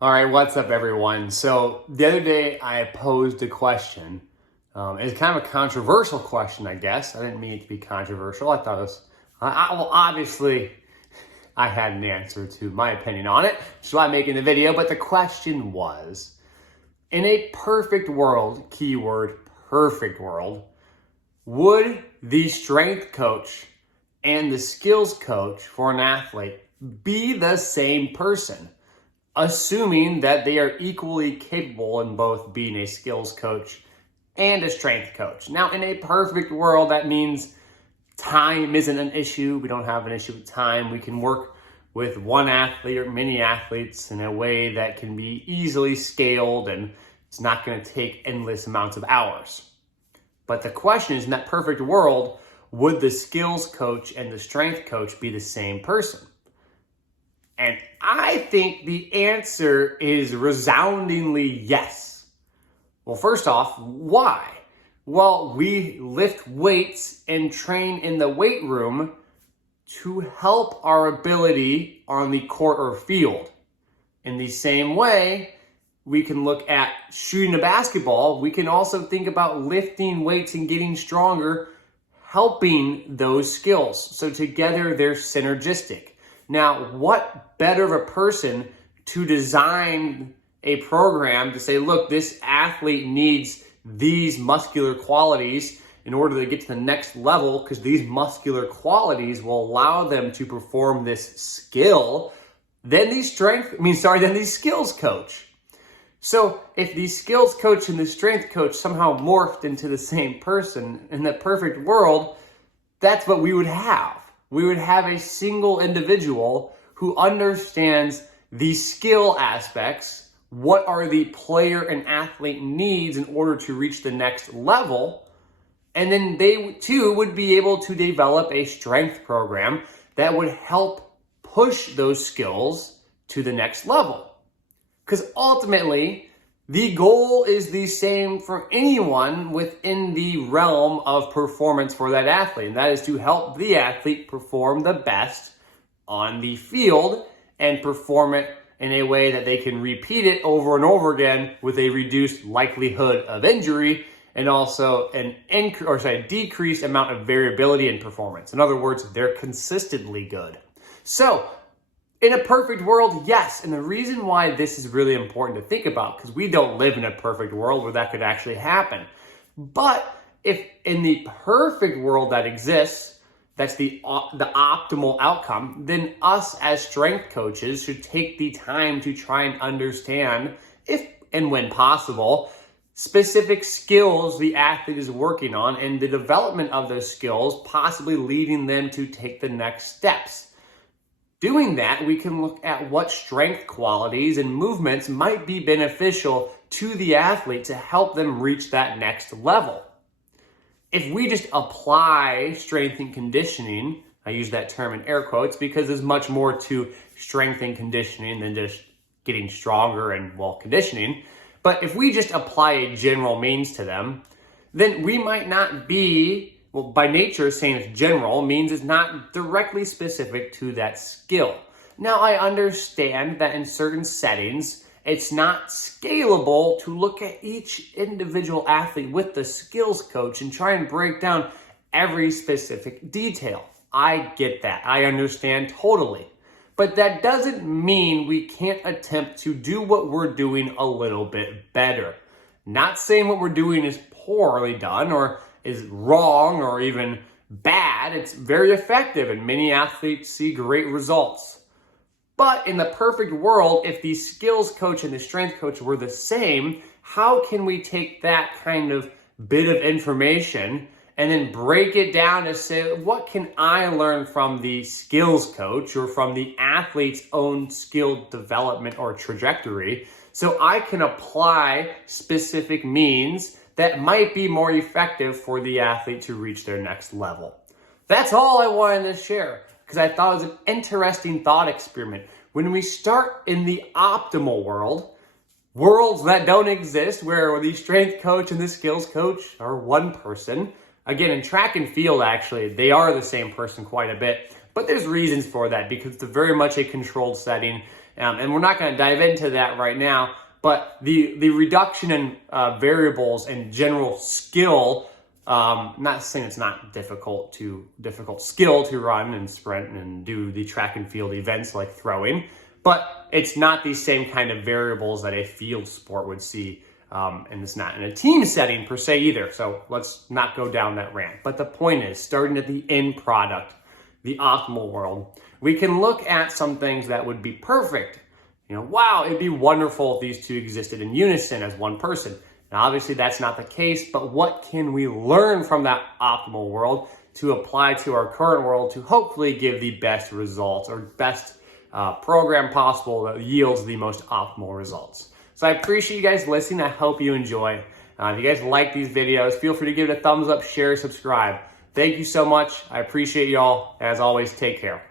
All right, what's up, everyone? So the other day I posed a question. It's kind of a controversial question, I guess. I didn't mean it to be controversial. I thought it was, well, obviously, I had an answer to my opinion on it, so I'm making the video. But the question was, in a perfect world, keyword perfect world, would the strength coach and the skills coach for an athlete be the same person? Assuming that they are equally capable in both being a skills coach and a strength coach. Now, in a perfect world, that means time isn't an issue. We don't have an issue with time. We can work with one athlete or many athletes in a way that can be easily scaled, and it's not going to take endless amounts of hours. But the question is, in that perfect world, would the skills coach and the strength coach be the same person? And I think the answer is resoundingly yes. Well, first off, why? Well, we lift weights and train in the weight room to help our ability on the court or field. In the same way, we can look at shooting a basketball. We can also think about lifting weights and getting stronger, helping those skills. So together they're synergistic. Now, what better of a person to design a program to say, look, this athlete needs these muscular qualities in order to get to the next level, because these muscular qualities will allow them to perform this skill, than the skills coach. So if the skills coach and the strength coach somehow morphed into the same person in the perfect world, that's what we would have. We would have a single individual who understands the skill aspects, what are the player and athlete needs in order to reach the next level, and then they too would be able to develop a strength program that would help push those skills to the next level. Because ultimately, the goal is the same for anyone within the realm of performance for that athlete, and that is to help the athlete perform the best on the field and perform it in a way that they can repeat it over and over again with a reduced likelihood of injury and also an decreased amount of variability in performance. In other words, they're consistently good. So, in a perfect world, yes. And the reason why this is really important to think about, because we don't live in a perfect world where that could actually happen. But if in the perfect world that exists, that's the optimal outcome, then us as strength coaches should take the time to try and understand, if and when possible, specific skills the athlete is working on and the development of those skills, possibly leading them to take the next steps. Doing that, we can look at what strength qualities and movements might be beneficial to the athlete to help them reach that next level. If we just apply strength and conditioning, I use that term in air quotes because there's much more to strength and conditioning than just getting stronger and conditioning. But if we just apply a general means to them, then we might not be, by nature, saying it's general means it's not directly specific to that skill. Now, I understand that in certain settings, it's not scalable to look at each individual athlete with the skills coach and try and break down every specific detail. I get that. I understand totally. But that doesn't mean we can't attempt to do what we're doing a little bit better. Not saying what we're doing is poorly done or is wrong or even bad. It's very effective and many athletes see great results. But in the perfect world, if the skills coach and the strength coach were the same, how can we take that kind of bit of information and then break it down to say, what can I learn from the skills coach or from the athlete's own skill development or trajectory so I can apply specific means that might be more effective for the athlete to reach their next level. That's all I wanted to share because I thought it was an interesting thought experiment. When we start in the optimal world, worlds that don't exist where the strength coach and the skills coach are one person. Again, in track and field, actually, they are the same person quite a bit, but there's reasons for that because it's very much a controlled setting And we're not going to dive into that right now, but the reduction in variables and general skill, not saying it's not difficult skill to run and sprint and do the track and field events like throwing, but it's not the same kind of variables that a field sport would see. And it's not in a team setting per se either. So let's not go down that rant. But the point is, starting at the end product, the optimal world, we can look at some things that would be perfect. Wow, it'd be wonderful if these two existed in unison as one person. Now, obviously that's not the case, but what can we learn from that optimal world to apply to our current world to hopefully give the best results or best program possible that yields the most optimal results? So I appreciate you guys listening. I hope you enjoy. If you guys like these videos, feel free to give it a thumbs up, share, subscribe. Thank you so much. I appreciate y'all. As always, take care.